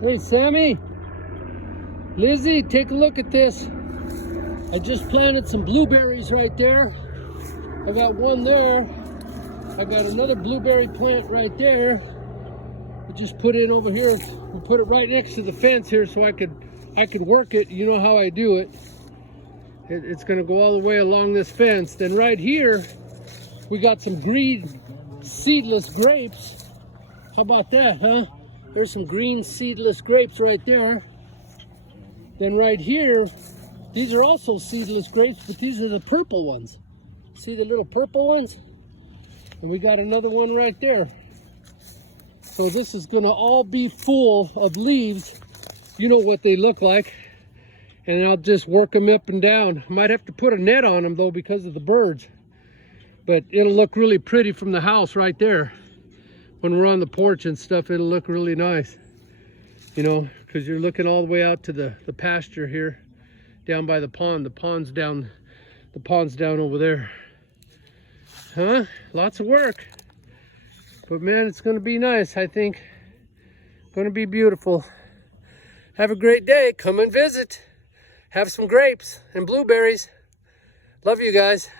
Hey, Sammy, Lizzie, take a look at this. I just planted some blueberries right there. I got one there. I got another blueberry plant right there. I just put it over here. We put it right next to the fence here so I could work it. You know how I do it. It's gonna go all the way along this fence. Then right here, we got some green seedless grapes. How about that, huh? There's some green seedless grapes right there. Then right here, these are also seedless grapes, but these are the purple ones. See the little purple ones? And we got another one right there. So this is gonna all be full of leaves. You know what they look like. And I'll just work them up and down. I might have to put a net on them though because of the birds. But it'll look really pretty from the house right there. When we're on the porch and stuff, it'll look really nice. You know, because you're looking all the way out to the pasture here, down by the pond. The pond's down over there. Huh? Lots of work. But man, it's gonna be nice, I think. Gonna be beautiful. Have a great day. Come and visit. Have some grapes and blueberries. Love you guys.